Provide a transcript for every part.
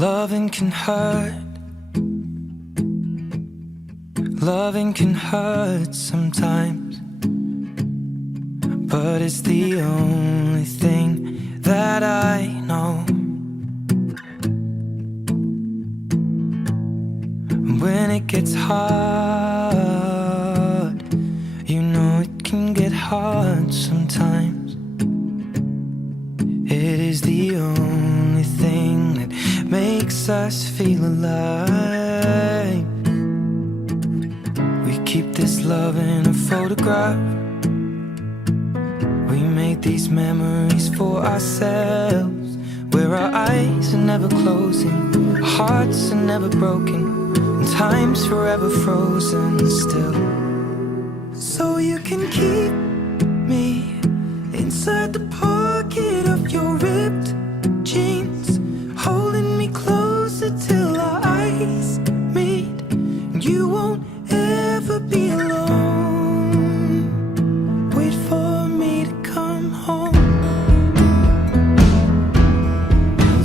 Loving can hurt. Loving can hurt sometimes, but it's the only thing that I know. When it gets hard, you know it can get hard sometimes. It is the only thing that makes us feel alive. We keep this love in a photograph. We made these memories for ourselves, where our eyes are never closing, our hearts are never broken, and time's forever frozen still. So you can keep me inside the pocket of your ripped jeans, holding me closer till our eyes meet, and you won't ever be alone. Wait for me to come home.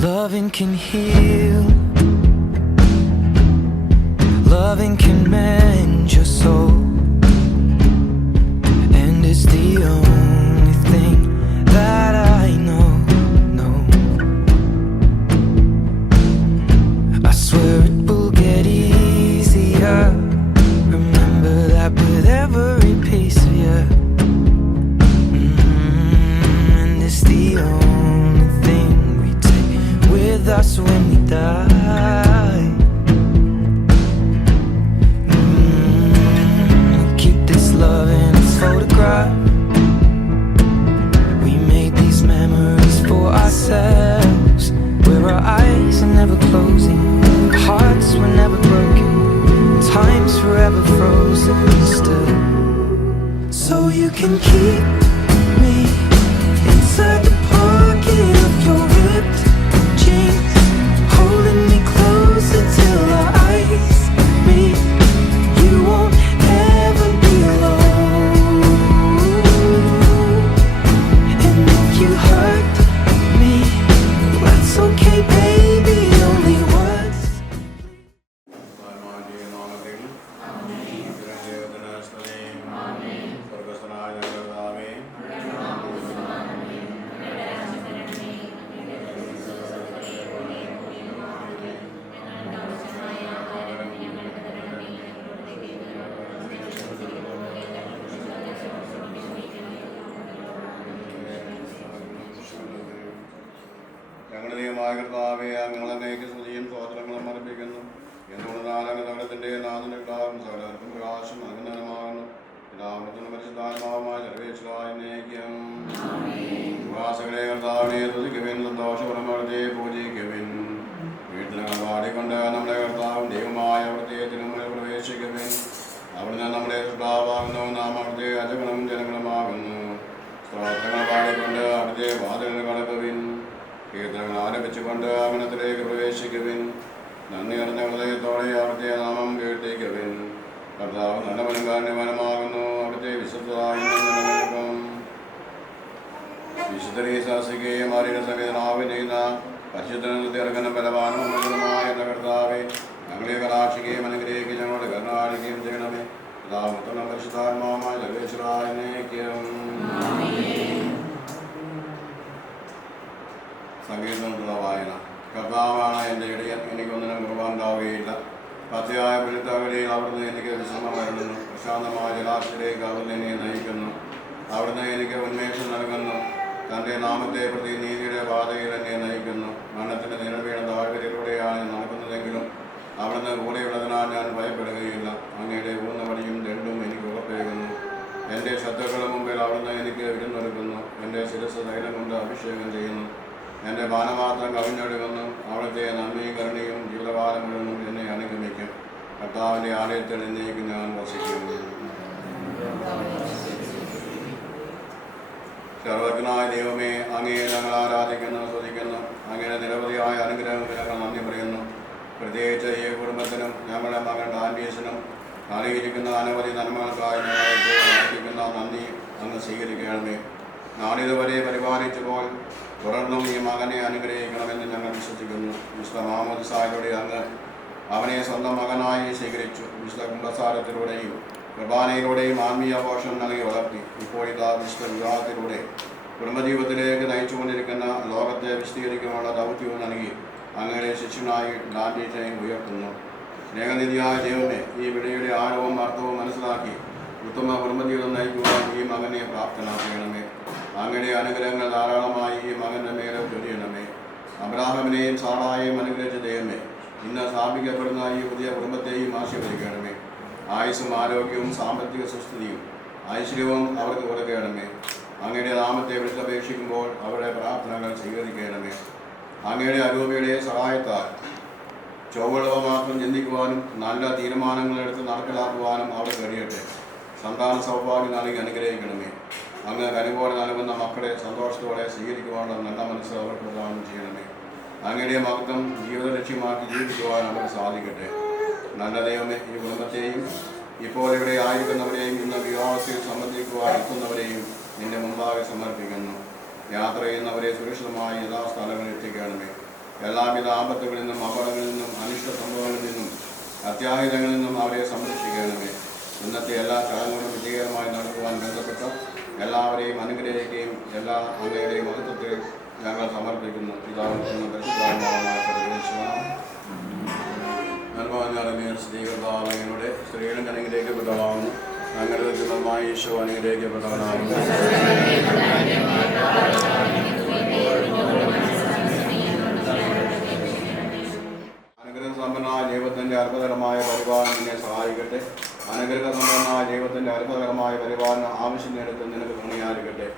Loving can heal. Loving can mend your soul, and it's the only thing that I know. I swear it will get easier. Remember that with every piece of you. And it's the only thing we take with us when we die. Keep this love in a photograph. We made these memories for ourselves, where our eyes are never closing, our hearts were never broken, time's forever frozen still. So you can keep me inside the pocket of your ripped jeans, holding me closer till our eyes meet. You won't ever be alone. And if you hurt me, that's okay, baby, only once. ഞങ്ങളുടെ ദൈവമായ കർത്താവേ, ഞങ്ങളെന്നേക്ക് സ്തുതിയും സ്തോത്രങ്ങളും അർപ്പിക്കുന്നു. എന്തുകൊണ്ടാണ് നഗരത്തിന്റെ നാഥനുണ്ടാകും സകലർക്കും പ്രകാശം അനുഗ്രഹമാകുന്നു. പിതാവിനും പരിശുദ്ധാത്മാവുമായ സർവേശ്വരായ എന്നേക്കും. പ്രവാസികളെ കർത്താവിനെ സ്തുതിക്കുവിൻ, സന്തോഷപരമത്തെ പൂജിക്കുവിൻ. കീർത്തനങ്ങൾ പാടിക്കൊണ്ട് നമ്മുടെ കർത്താവും ദൈവമായ അവിടുത്തെ തിരുമുമ്പിൽ പ്രവേശിക്കുവിൻ. അവിടുന്ന് നമ്മുടെ സൃഷ്ടാവാകുന്നു, നാം അവിടുത്തെ അജഗണവും ജനങ്ങളുമാകുന്നു. സ്തോത്രങ്ങൾ പാടിക്കൊണ്ട് അവിടുത്തെ വാതിലിൽ കടക്കുവിൻ. കീർത്തനങ്ങൾ ആരംഭിച്ചുകൊണ്ട് ആഗമനത്തിലേക്ക് പ്രവേശിക്കുവിൻ. നന്ദി നിറഞ്ഞ ഹൃദയത്തോടെ അവിടുത്തെ നാമം കീർത്തിക്കുവിൻ. കർത്താവ് നല്ലവനും കാരുണ്യവാനുമാകുന്നു, അവിടുത്തെ വിശുദ്ധതായി നിലനിൽക്കും. വിശുദ്ധരെ ശാസിക്കുകയും അറിയുന്ന സംഗീതനാവുകയും ചെയ്യുന്ന പരിശുദ്ധനും ദീർഘനും ബലവാനും അമൃതമായ എന്ന കർത്താവെ, ഞങ്ങളെ കടാക്ഷിക്കുകയും അനുഗ്രഹിക്കുകയും ഞങ്ങളോട് കരുണാടിക്കുകയും ചെയ്യണമേ. പിതാവും പരിശുദ്ധാത്മാവുമായ സർവേശ്വരായ എന്നേക്കും. സംഗീതത്തിലുള്ള വായന. കർത്താവാണ് എൻ്റെ ഇടയൻ, എനിക്കൊന്നിനും കുറവുണ്ടാവുകയില്ല. പച്ചയായ പുൽത്തകടിയിൽ അവിടുന്ന് എനിക്ക് വിശ്രമം വരുന്നു. പ്രശാന്തമായ ജലാശയിലേക്ക് അവിടുന്ന് എന്നെ നയിക്കുന്നു. അവിടുന്ന് എനിക്ക് ഉന്മേഷം നൽകുന്നു. തൻ്റെ നാമത്തെ പ്രതി നീതിയുടെ പാതയിൽ എന്നെ നയിക്കുന്നു. മരണത്തിൻ്റെ നിലവീണ താഴ്വരയിലൂടെയാണ് നടക്കുന്നതെങ്കിലും അവിടുന്ന് കൂടെയുള്ളതിനാൽ ഞാൻ ഭയപ്പെടുകയില്ല. അങ്ങയുടെ ഊന്നവടിയും ദണ്ടും എനിക്ക് ഉറപ്പേകുന്നു. എൻ്റെ ശത്രുക്കളുടെ മുമ്പിൽ അവിടുന്ന് എനിക്ക് വിരുന്നൊരുക്കുന്നു. എൻ്റെ ശിരസ് തൈലം കൊണ്ട് അഭിഷേകം ചെയ്യുന്നു. എൻ്റെ പാനപാത്രം കവിഞ്ഞൊഴുകുന്നു. അവിടുത്തെ നന്ദിയും കരുണയും ജീവിതകാലം മുഴുവനും എന്നെ അനുഗമിക്കും. കർത്താവിൻ്റെ ആലയത്തിൽ എന്നേക്ക് ഞാൻ വസിക്കും. സർവജ്ഞനായ ദൈവമേ, അങ്ങയെ ഞങ്ങൾ ആരാധിക്കുന്നു, സ്തുതിക്കുന്നു. അങ്ങയുടെ നിരവധിയായ അനുഗ്രഹങ്ങൾ ഞങ്ങൾ നന്ദി പറയുന്നു. പ്രത്യേകിച്ച് ഈ കുടുംബത്തിനും ഞങ്ങളുടെ മകൻ ഡാൻഡീസിനും നൽകിയിരിക്കുന്ന അനവധി നന്മകൾക്കായി ഞങ്ങളെ നന്ദി അങ്ങ് സ്വീകരിക്കണമേ. നാളിതുവരെ പരിപാലിച്ചപ്പോൾ തുടർന്നും ഈ മകനെ അനുഗ്രഹിക്കണമെന്ന് ഞങ്ങൾ വിശ്വസിക്കുന്നു. വിശുദ്ധ മാമോദിസായിലൂടെ അങ്ങ് അവനെ സ്വന്തം മകനായി സ്വീകരിച്ചു. വിശുദ്ധ കുംഭസാരത്തിലൂടെയും കുർബാനയിലൂടെയും ആത്മീയ പോഷണം നൽകി വളർത്തി. ഇപ്പോഴിതാ വിശുദ്ധ വിവാഹത്തിലൂടെ കുടുംബജീവിതത്തിലേക്ക് നയിച്ചുകൊണ്ടിരിക്കുന്ന ലോകത്തെ വിശദീകരിക്കാനുള്ള ദൗത്യവും നൽകി അങ്ങയുടെ ശിഷ്യനായി ഡാൻഡീറ്റിനെ ഉയർത്തുന്നു. സ്നേഹനിധിയായ ദൈവമേ, ഈ വിളിയുടെ ആഴവും അർത്ഥവും മനസ്സിലാക്കി ഉത്തമ കുടുംബജീവിതം നയിക്കുവാൻ ഈ മകനെ പ്രാപ്തനാക്കണമേ. അങ്ങയുടെ അനുഗ്രഹങ്ങൾ ധാരാളമായി ഈ മകൻ്റെ മേലെ ചൊരിയണമേ. അബ്രാഹമിനെയും സാറായെയും അനുഗ്രഹിച്ച ദൈവമേ, ഇന്ന് സ്ഥാപിക്കപ്പെടുന്ന ഈ പുതിയ കുടുംബത്തെയും ആശീർവദിക്കണമേ. ആയുസ്സും ആരോഗ്യവും സാമ്പത്തിക സുസ്ഥിതിയും ഐശ്വര്യവും അവർക്ക് കൊടുക്കണമേ. അങ്ങയുടെ നാമത്തെ വിളിച്ചപേക്ഷിക്കുമ്പോൾ അവരുടെ പ്രാർത്ഥനകൾ സ്വീകരിക്കണമേ. അങ്ങയുടെ അരൂപയുടെ സഹായത്താൽ ചൊവ്വളവ മാത്രം ചിന്തിക്കുവാനും നല്ല തീരുമാനങ്ങളെടുത്ത് നടപ്പിലാക്കുവാനും അവർ കഴിയട്ടെ. സന്താന സൗഭാഗ്യം നൽകി അനുഗ്രഹിക്കണമേ. അങ്ങ് കനിവോടെ നൽകുന്ന മക്കളെ സന്തോഷത്തോടെ സ്വീകരിക്കുവാനുള്ള നല്ല മനസ്സ് അവർക്ക് പ്രദാനം ചെയ്യണമേ. അങ്ങയുടെ മഹത്വം ജീവിത ലക്ഷ്യമാക്കി ജീവിക്കുവാൻ അവർക്ക് സാധിക്കട്ടെ. നല്ല ദൈവമേ, ഈ കുടുംബത്തെയും ഇപ്പോൾ ഇവിടെ ആയിരിക്കുന്നവരെയും ഇന്ന് വിവാഹത്തിൽ സംബന്ധിക്കുവാൻ എത്തുന്നവരെയും നിന്റെ മുമ്പാകെ സമർപ്പിക്കുന്നു. യാത്ര ചെയ്യുന്നവരെ സുരക്ഷിതമായി യഥാസ്ഥലങ്ങളിൽ എത്തിക്കണമേ. എല്ലാവിധ ആപത്തുകളിൽ നിന്നും അപകടങ്ങളിൽ നിന്നും അനിഷ്ട സംഭവങ്ങളിൽ നിന്നും അത്യാഹിതങ്ങളിൽ നിന്നും അവരെ സംരക്ഷിക്കണമേ. ഇന്നത്തെ എല്ലാ ചടങ്ങുകളും വിജയകരമായി നടത്തുവാൻ ബന്ധപ്പെട്ട എല്ലാവരെയും അനുഗ്രഹിക്കുകയും എല്ലാ അങ്ങയുടെയും മഹത്വത്തെ ഞങ്ങൾ സമർപ്പിക്കുന്നു. പിതാവിനും പരിശുദ്ധാത്മാവുമായ സ്ത്രീകളുടെ സ്ത്രീകളും അനുഗ്രഹിക്കപ്പെട്ടവളാകുന്നു. അങ്ങനെ ദുഃഖമായി ഈശോ അനുഗ്രഹിക്കപ്പെട്ടവനാകുന്നു. അനുഗ്രഹസമ്പന്നമായ ദൈവത്തിൻ്റെ അത്ഭുതകരമായ പരിപാലനം നിന്നെ സഹായിക്കട്ടെ. അനുഗ്രഹസമ്പന്നമായ ദൈവത്തിൻ്റെ അത്ഭുതകരമായ പരിപാലനം ആവശ്യം നേരത്തെ നിനക്ക് തുണയായിരിക്കട്ടെ.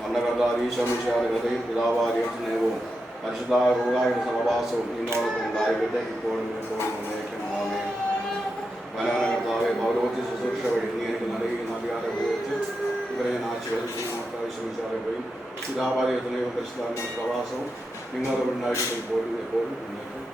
നമ്മുടെ കർത്താവ് ഈശോ മിശിഹായുടെ ഹൃദയം പിതാവായ ദൈവസ്നേഹവും പരിശുദ്ധായ റൂഹായുടെ സഹവാസവും നിന്നോടൊപ്പം ഉണ്ടായിരിക്കട്ടെ, ഇപ്പോഴും എപ്പോഴും ഉന്നയിക്കും. ആമേൻ. വനവന കർത്താവെ, പൗരോഹിത്യ ശുശ്രൂഷ വഴി നീ എനിക്ക് നൽകിയ അധികാരം ഉപയോഗിച്ച് ഇവരെ ഞാൻ ആശീർവദിച്ചു ശ്രമിച്ചാലെ പോയി പിതാവായ ദൈവത്തിൻ്റെയും പരിശുദ്ധാത്മാവിന്റെ സഹവാസവും നിങ്ങളോട് ഉണ്ടായിരിക്കും, ഇപ്പോഴും എപ്പോഴും ഉന്നയിക്കും.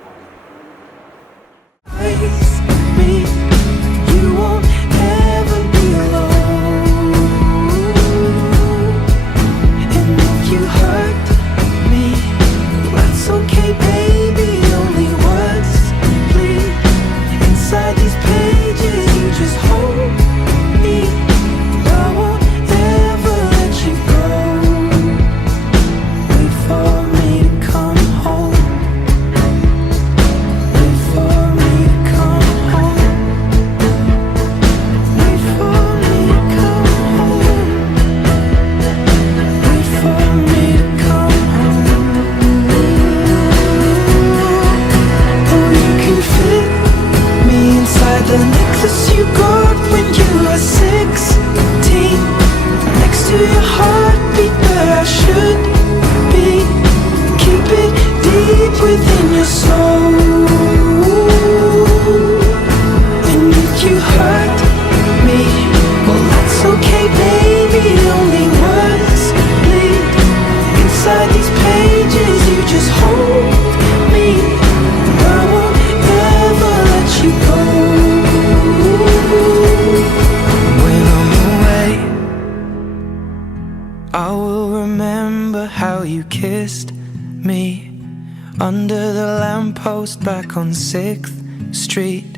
Under the lamppost back on 6th Street,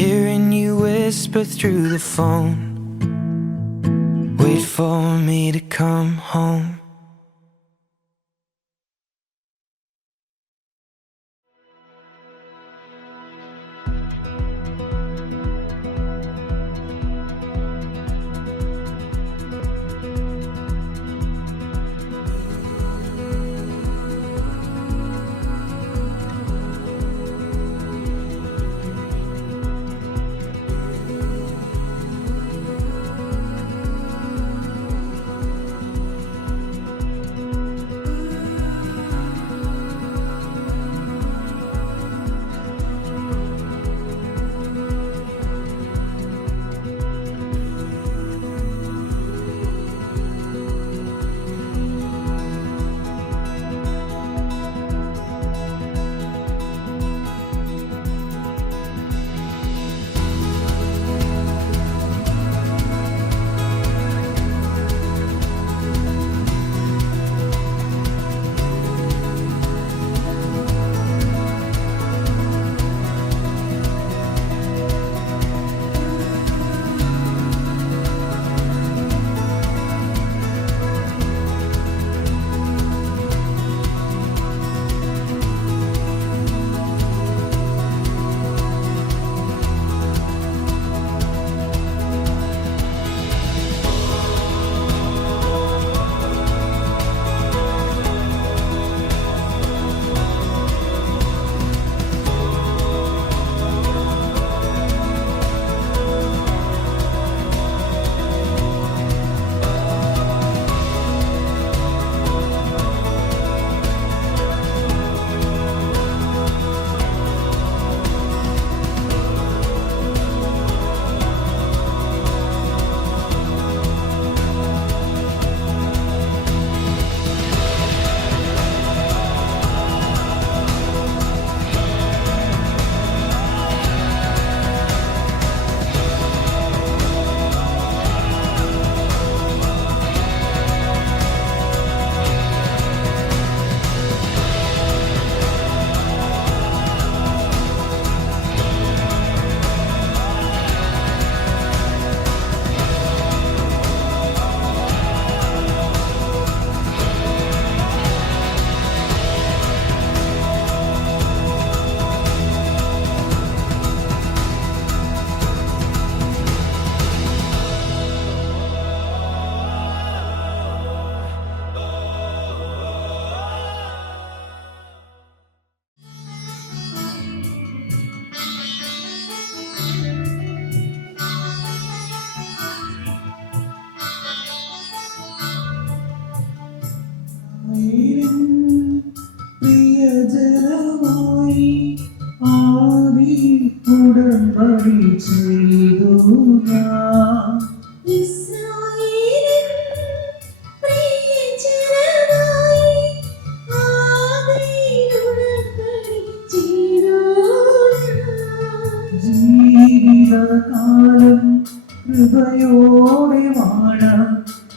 hearing you whisper through the phone, wait for me to come home.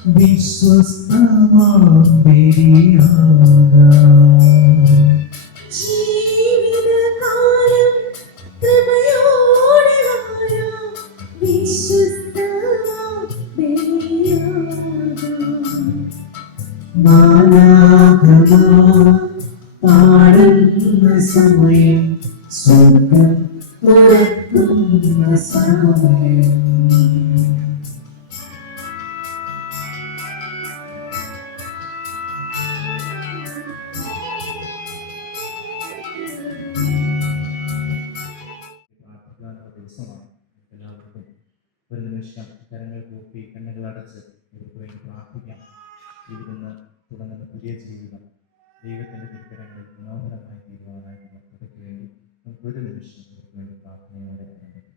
വിശ്വസ്തമാം ജീവിതകാലം കൃപയോടെ വാഴാം, വിശ്വസ്തമാം മാലാഖമാർ പാടുന്ന സമയം, സ്വർഗം തുറക്കുന്ന സമയം. ദിവസമാണ്. എല്ലാവർക്കും ഒരു നിമിഷം കരങ്ങൾ കൂപ്പി കണ്ണുകൾ അടച്ച് ഇവർക്ക് വേണ്ടി പ്രാർത്ഥിക്കാം. ഇതിൽ തുടങ്ങുന്ന പുതിയ ജീവിതം ദൈവത്തിൻ്റെ തിരുക്കരങ്ങളിൽ മനോഹരമായി തീരുവാനായി നമുക്ക് വേണ്ടി നമുക്ക് ഒരു നിമിഷം ഇവർക്ക് വേണ്ടി പ്രാർത്ഥനയോടെ കണ്ടെത്തും.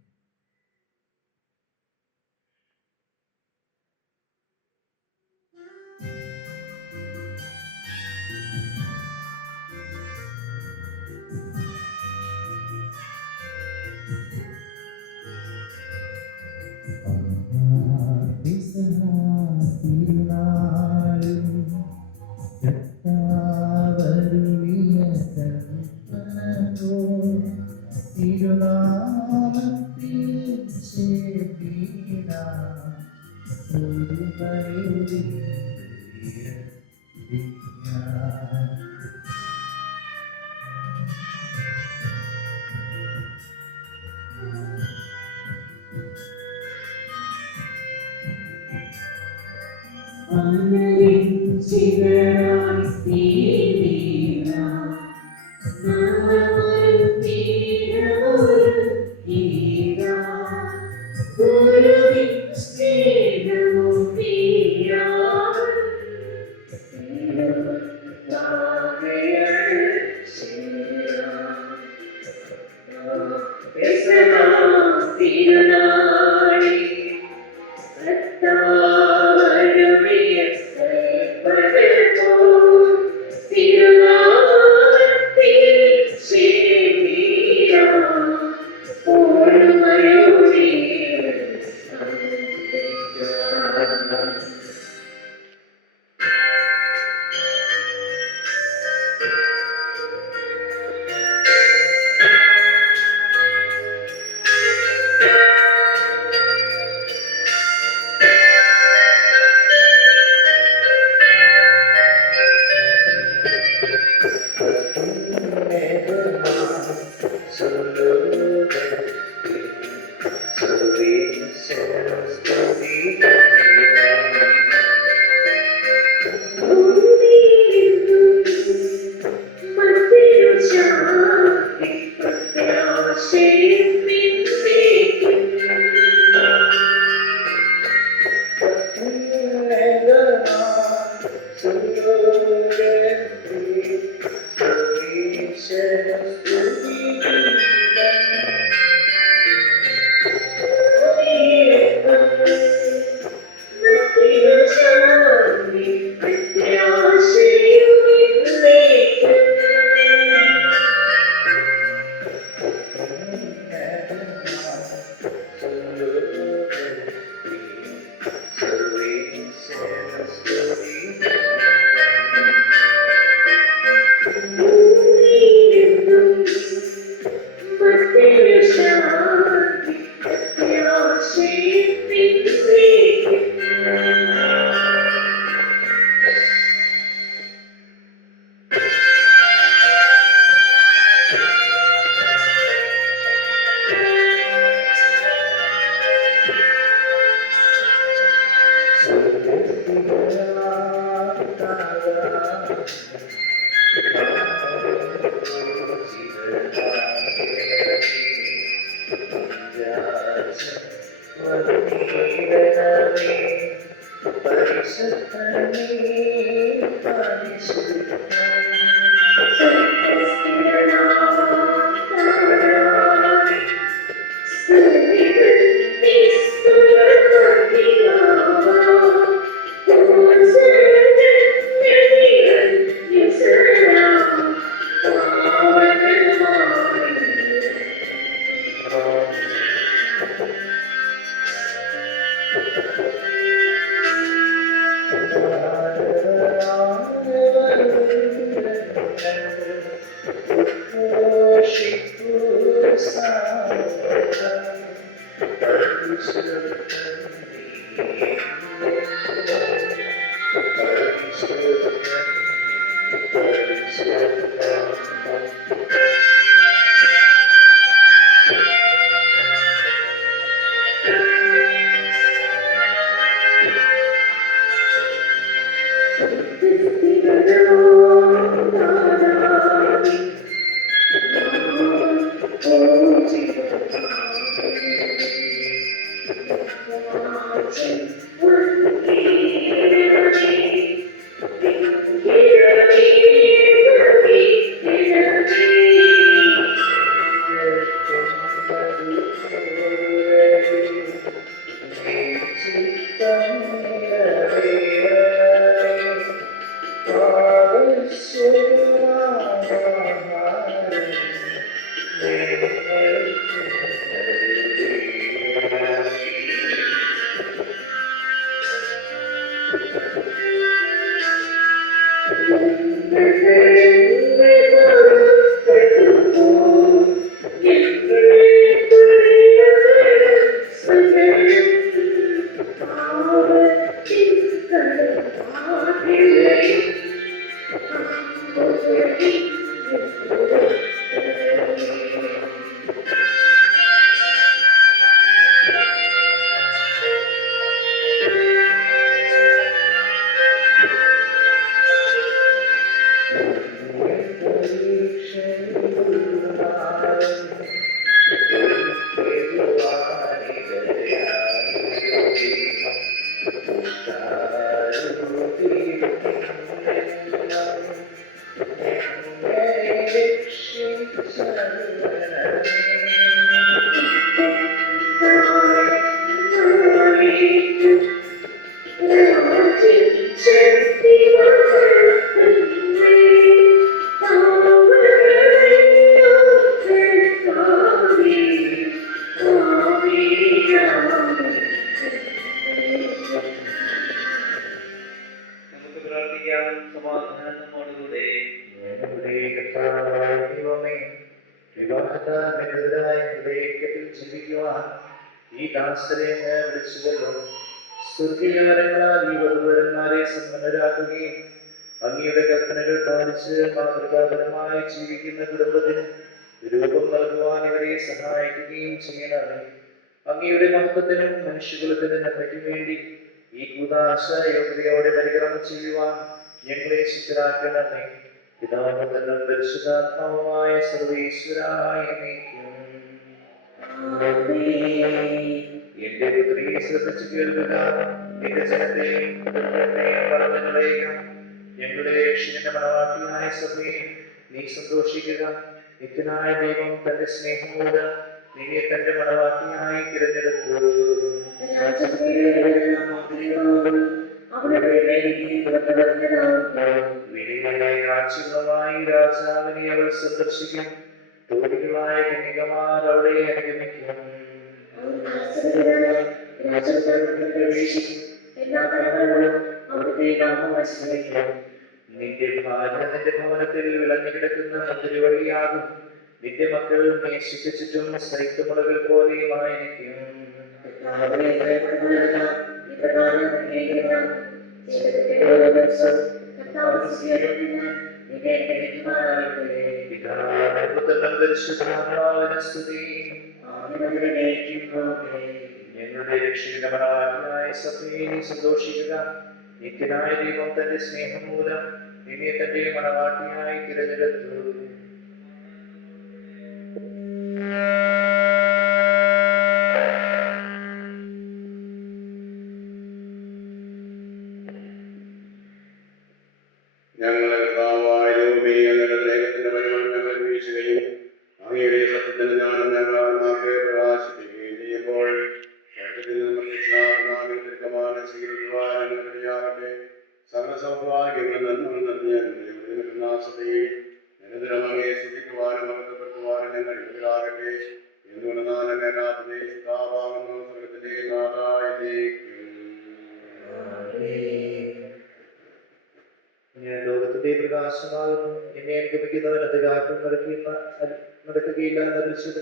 നടക്കുകയില്ല എന്ന വിശുദ്ധ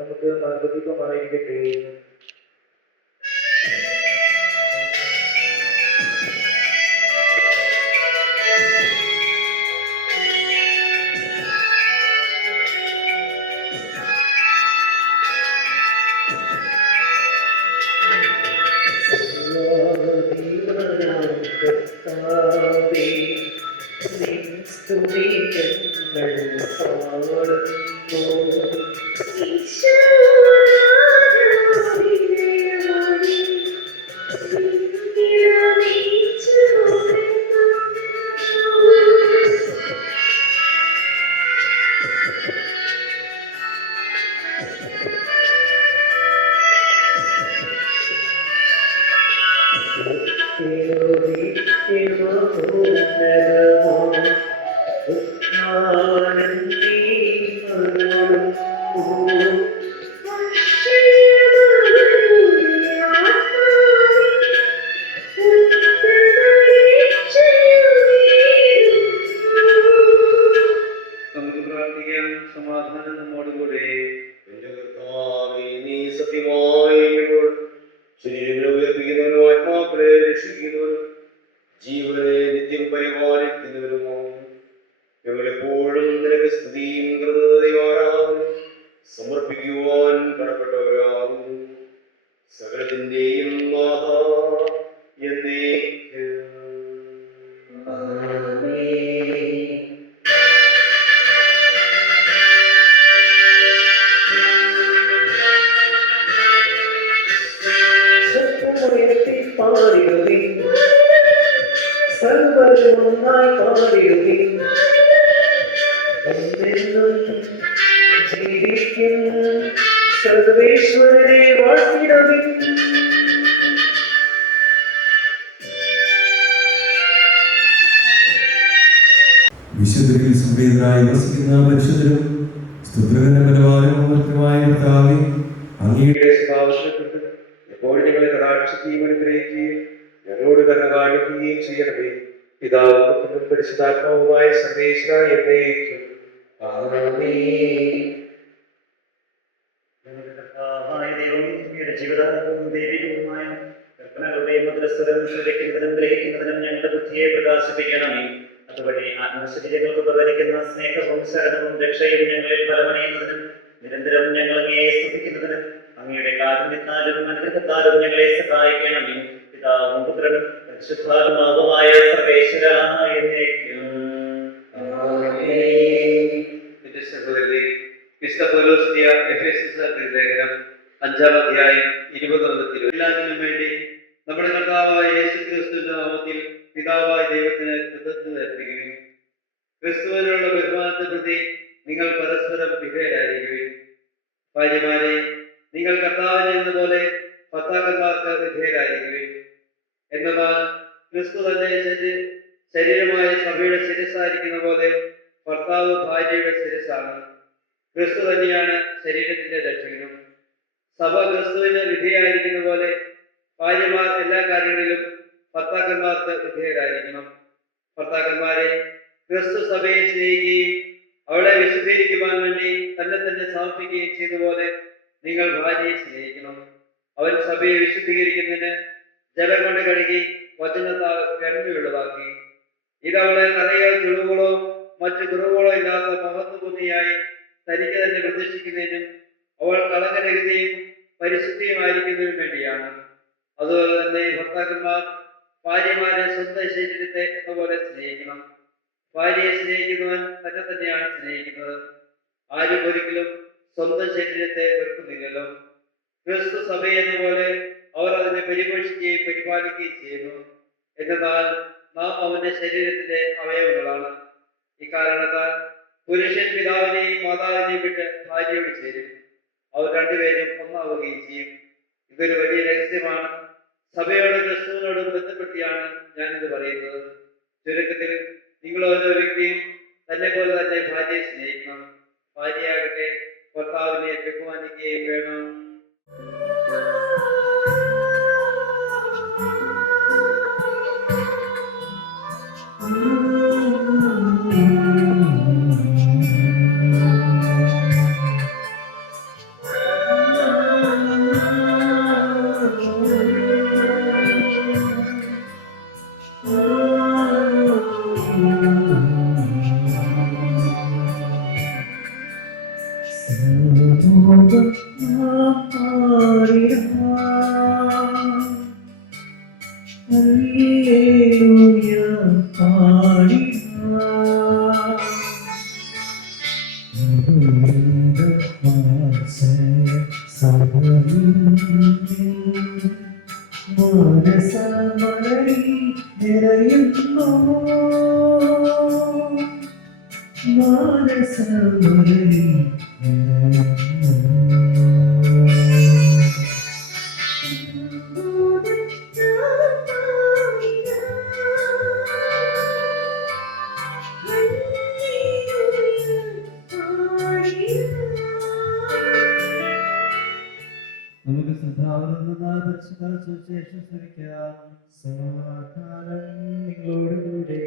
നമുക്ക് മാർഗദീപമായിരിക്കട്ടെ. കർത്താവേ, നിൻ സ്തുതി ഞങ്ങൾ പാടുന്നു. നമുക്ക് പ്രാർത്ഥിക്കാം. സമാധാനം നമ്മോടുകൂടെ. എന്റെ കർത്താവേ, നീ സത്യമായി ശരീരങ്ങളെ ഉയർപ്പിക്കുന്നവരും ആത്മാക്കളെ രക്ഷിക്കുന്നവരും ജീവനെ നിത്യം പരിപാലിക്കുന്നവരുമോ, ഞങ്ങളെപ്പോഴും നിനക്ക് സ്തുതിയും കൃതജ്ഞതയും സമർപ്പിക്കുവാൻ കടപ്പെട്ടവരാകുന്നു. സകലത്തിന്റെയും നാഥ എന്നേക്കും. പാടിടുവിൻ, സർവ്വരും ഒന്നായി പാടിടുവിൻ. എന്നെന്നും ജീവിക്കും സർവേശ്വരനെ വാഴ്ത്തിടുവിൻ. വിശുദ്ധരിൽ സംവേദനായി വസിക്കുന്ന പരിശുദ്ധരും സ്തുത്രകന്റെ ബലവാനും അമർത്യമായ കർത്താവേ, അങ്ങയുടെ ആവശ്യപ്പെട്ട് എപ്പോഴും ഞങ്ങളെ കടാക്ഷിക്കുകയും അനുഗ്രഹിക്കുകയും ഞങ്ങളോട് കരുണ കാണിക്കുകയും ചെയ്യണമേ. പിതാവും പുത്രനും പരിശുദ്ധാത്മാവുമായ സർവേശ്വര എന്നേക്കും. ഞങ്ങളുടെ കർത്താവായ ദൈവം, അങ്ങയുടെ ജീവിതവും ദൈവികവുമായ കൽപ്പനകളുടെ മധുരസ്വരം ശ്രദ്ധിക്കുന്നതിനും ഗ്രഹിക്കുന്നതിനും ഞങ്ങളുടെ ബുദ്ധിയെ പ്രകാശിപ്പിക്കണമേ. അതുവഴി ആത്മശരീരങ്ങൾക്ക് ഉപകരിക്കുന്ന സ്നേഹവും ശരണവും രക്ഷയും ഞങ്ങളിൽ ഫലമണിയുന്നതിനും നിരന്തരം ഞങ്ങൾ അങ്ങയെ സ്തുതിക്കുന്നതിനും അങ്ങയുടെ കാരുണ്യത്താലും അനുഗ്രഹത്താലും ഞങ്ങളെ സഹായിക്കണമേ. പിതാവും പുത്രനും പരിശുദ്ധാത്മാവുമായ സർവേശ്വര എന്നേക്കും. നിന്റെ സഹോദരനെ വിശുദ്ധ പൗലോസ് എഫെസീയർക്കാർക്ക് ലേഖനം 5-ാം അധ്യായം 20 എല്ലാത്തിനും വേണ്ടി നമ്മുടെ കർത്താവായ യേശുക്രിസ്തുവിന്റെ നാമത്തിൽ പിതാവായ ദൈവത്തിന് കൃതജ്ഞത അർപ്പിക്കുകയും ക്രിസ്തുവിനുള്ള ബഹുമാനത്തെ പ്രതി നിങ്ങൾ പരസ്പരം വിധേയരായിരിക്കുകയും ഭാര്യമാരെ നിങ്ങൾ കർത്താവിനെ എന്ന പോലെ ഭർത്താക്കന്മാർക്ക് വിധേയരായിരിക്കുകയും എന്നാൽ ക്രിസ്തു തന്നെ ശരീരമായ സഭയുടെ ശിരസ്സായിരിക്കുന്ന പോലെ ഭർത്താവ് ഭാര്യയുടെ ശിരസ്സാണ്. ക്രിസ്തു തന്നെയാണ് ശരീരത്തിന്റെ രക്ഷകനും. സഭ ക്രിസ്തുവിന് വിധേയരായിരിക്കുന്ന പോലെ ഭാര്യമാർ എല്ലാ കാര്യങ്ങളിലും ഭർത്താക്കന്മാർക്ക് വിധേയരായിരിക്കണം. ഭർത്താക്കന്മാരെ ക്രിസ്തു സഭയെ സ്നേഹിക്കുകയും അവളെ വിശുദ്ധീകരിക്കുവാൻ വേണ്ടി തന്നെ സമർപ്പിക്കുകയും ചെയ്തതുപോലെ നിങ്ങൾ ഭാര്യയെ സ്നേഹിക്കണം. അവൻ സഭയെ വിശുദ്ധീകരിക്കുന്നതിന് ജലം കൊണ്ട് കഴുകി വചനത്താൽ കരുണയുള്ളതാക്കി. ഇതവളെ കറയോ ചുളിവുകളോ മറ്റു കുറവുകളോ ഇല്ലാത്ത മഹത്വപൂർണിയായി തനിക്ക് തന്നെ പ്രതീക്ഷിക്കുന്നതിനും അവൾ കളങ്കരഹിതയും പരിശുദ്ധിയുമായിരിക്കുന്നതിനും വേണ്ടിയാണ്. അതുപോലെ തന്നെ ഭർത്താക്കന്മാർ ഭാര്യമാരെ സ്വന്തം ശരീരത്തെ എന്ന പോലെ സ്നേഹിക്കണം. ഭാര്യയെ സ്നേഹിക്കുന്നവൻ തന്നെ തന്നെയാണ് സ്നേഹിക്കുന്നത്. ആരും ഒരിക്കലും സ്വന്തം ശരീരത്തെ വെറുക്കുന്നില്ലല്ലോ. ക്രിസ്തു സഭയെന്ന പോലെ അവർ അതിനെ പരിപോഷിക്കുകയും പരിപാലിക്കുകയും ചെയ്യുന്നു. എന്നാൽ നാം അവന്റെ ശരീരത്തിന്റെ അവയവങ്ങളാണ്. ഇക്കാരണത്താൽ പുരുഷൻ പിതാവിനെയും മാതാവിനെയും വിട്ട് ഭാര്യയോട് ചേരും. അവർ രണ്ടുപേരും ഒന്നാവുകയും ചെയ്യും. ഇതൊരു വലിയ രഹസ്യമാണ്. സഭയോടും ക്രിസ്തുവിനോടും ബന്ധപ്പെടുത്തിയാണ് ഞാനിത് പറയുന്നത്. ചുരുക്കത്തിൽ നിങ്ങൾ ഓരോ വ്യക്തിയും തന്നെ പോലെ തന്നെ ഭാര്യയെ സ്നേഹിക്കണം. ഭാര്യയാകട്ടെ ഭർത്താവിനെ ബഹുമാനിക്കുകയും വേണം. Alleluia. നിറയുന്നു മാനസമുരളി നമുക്ക് ശ്രദ്ധാവനമായ പരിശുദ്ധ സുവിശേഷം ശ്രമിക്കാം. സമാധാനം നിങ്ങളോടുകൂടെ.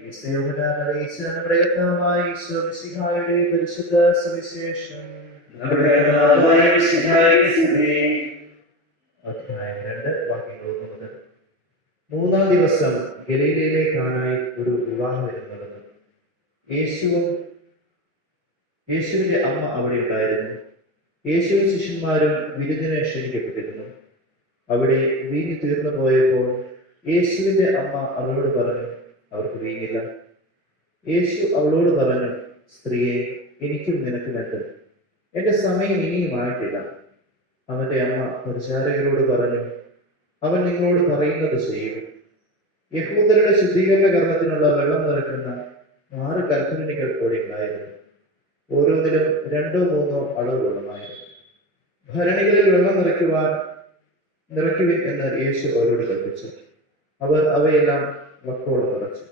ക്രിസ്തുയോഹന്നാൻ അറിയിച്ച നമ്മുടെ കർത്താവായ ഈശോ മിശിഹായുടെ പരിശുദ്ധ സുവിശേഷം. അധ്യായം 2 വാക്യങ്ങൾ 1 മുതൽ. 3-ാം ദിവസം ഗലീലയിലെ കാനായിൽ ഒരു വിവാഹം നടന്നു. യേശുവിന്റെ അമ്മ അവിടെ ഉണ്ടായിരുന്നു. യേശുവും ശിഷ്യന്മാരും വിരുന്നിന് ക്ഷണിക്കപ്പെട്ടിരുന്നു. അവിടെ വീഞ്ഞ് തീർന്നു പോയപ്പോൾ യേശുവിന്റെ അമ്മ അവളോട് പറഞ്ഞു, അവർക്ക് വീഞ്ഞില്ല. യേശു അവളോട് പറഞ്ഞു, സ്ത്രീയെ, എനിക്കും നിനക്കും എന്ത്? എന്റെ സമയം ഇനിയും ആയിട്ടില്ല. അവന്റെ അമ്മ പരിചാരകരോട് പറഞ്ഞു, അവൻ നിങ്ങളോട് പറയുന്നത് ചെയ്യും. യഹൂദരുടെ ശുദ്ധീകരണ കർമ്മത്തിനുള്ള വെള്ളം നിറയ്ക്കുന്ന 6 കൽഭരണികൾ അവിടെ ഉണ്ടായിരുന്നു. ഓരോന്നിലും 2-3 അളവ് വെള്ളമായിരുന്നു. ഭരണികളിൽ വെള്ളം നിറയ്ക്കുവിൻ എന്ന് യേശു അവരോട് കൽപ്പിച്ചു. അവർ അവയെല്ലാം വക്കോളം നിറച്ചു.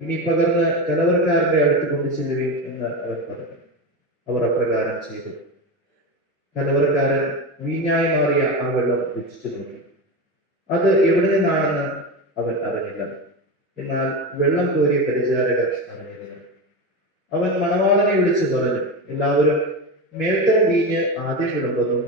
ഇനി പകർന്ന് കലവറക്കാരന്റെ അടുത്ത് കൊണ്ടുചെല്ലുവിൻ എന്ന് അവൻ പറഞ്ഞു. അവർ അപ്രകാരം ചെയ്തു. കലവറക്കാരൻ വീഞ്ഞായി മാറിയ ആ വെള്ളം രുചിച്ചു നോക്കി. അത് എവിടെ നിന്നാണെന്ന് അവൻ അറിഞ്ഞില്ല. എന്നാൽ വെള്ളം കോരിയ പരിചാരകർ അറിഞ്ഞിരുന്നു. അവൻ മണവാളനെ വിളിച്ചു പറഞ്ഞു, എല്ലാവരും മേൽത്തരം വീഞ്ഞ് ആദ്യം വിളമ്പതും